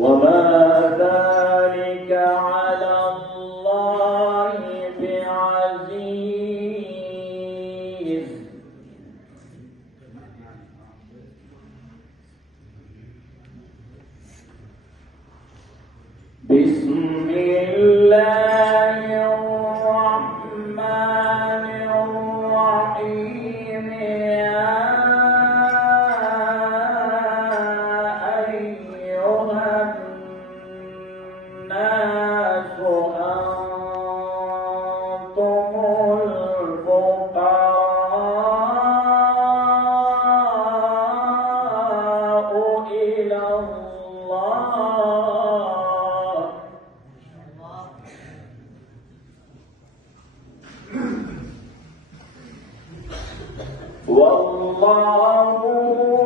وما ذلك على الله بعزيز. بسم الله الرحمن الرحيم. يا أيها الناس أنتم الفقراء إلى الله والله هو